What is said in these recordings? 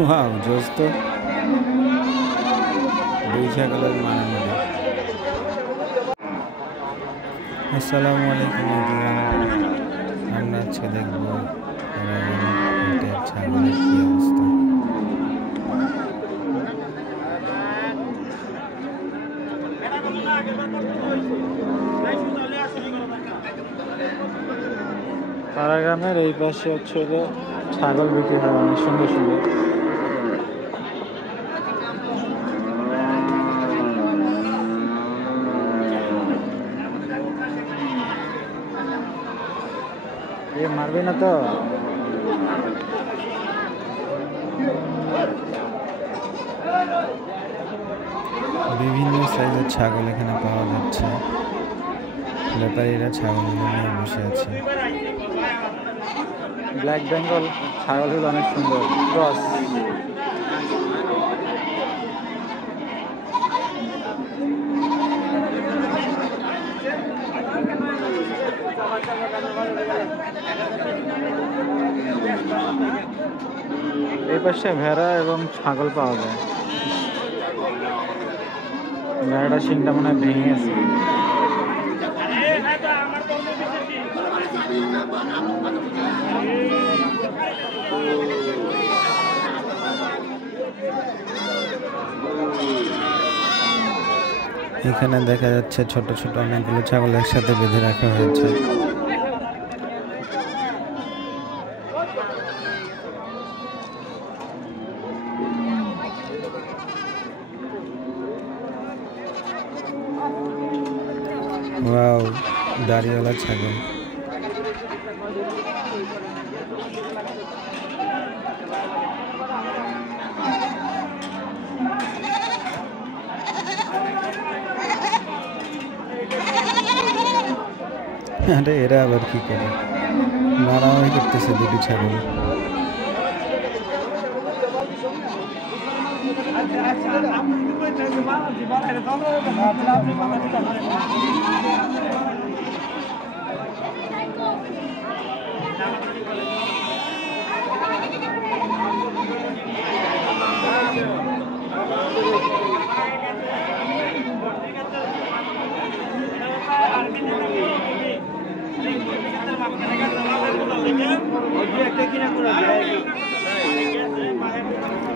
Wow জোস তো। দুই ছাগলের মারামারি। আসসালামু আলাইকুম এভরিওয়ান। আমরা আজকে দেখব হাটের ছাগলের কি অবস্থা। পাড়াগ্রামের এই পাশে হচ্ছে ছাগল বিক্রি হয় অনেক সুন্দর সুন্দর। মারবে না তো? বিভিন্ন সাইজের ছাগল এখানে পাওয়া যাচ্ছে। ব্যাপারীরা ছাগলগুলো নিয়ে বসে আছে। ব্ল্যাক বেঙ্গল ছাগলগুলো অনেক সুন্দর ক্রস। এই পাশে ভেড়া এবং ছাগল পাওয়া যায়। ভেড়াটা শিংটা মনে হয় ভেঙে গেছে। এখানে দেখা যাচ্ছে ছোট ছোট অনেকগুলো ছাগল একসাথে বেঁধে রাখা হয়েছে। ওয়াও, দাড়িওয়ালা ছাগল। আরে এরা আবার কি করে? মারামারি করতেছে দুটি ছাগল।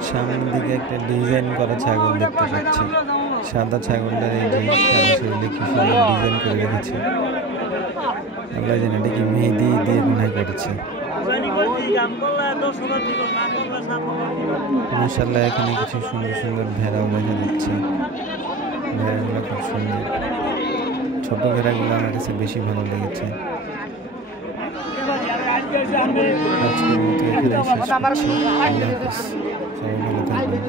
সামনের দিকে একটা ডিজাইন করা ছাগল দেখতে পাচ্ছি। সাদা ছাগলটার এই যে সাদা শরীরে কি সুন্দর ডিজাইন করে রেখেছে। আল্লাহ জানে এটা কি মেহেদি দিয়ে মনে করেছে। মাশাআল্লাহ, এখানে কিছু সুন্দর সুন্দর ভেড়াও দেখা যাচ্ছে। ভেড়াগুলো খুব সুন্দর। ছোট ভেড়াগুলো আমার কাছে বেশি ভালো লেগেছে। আজকের মতো এখানে শেষ করছি। আল্লাহ হাফেজ। সবাই ভালো থাকবেন।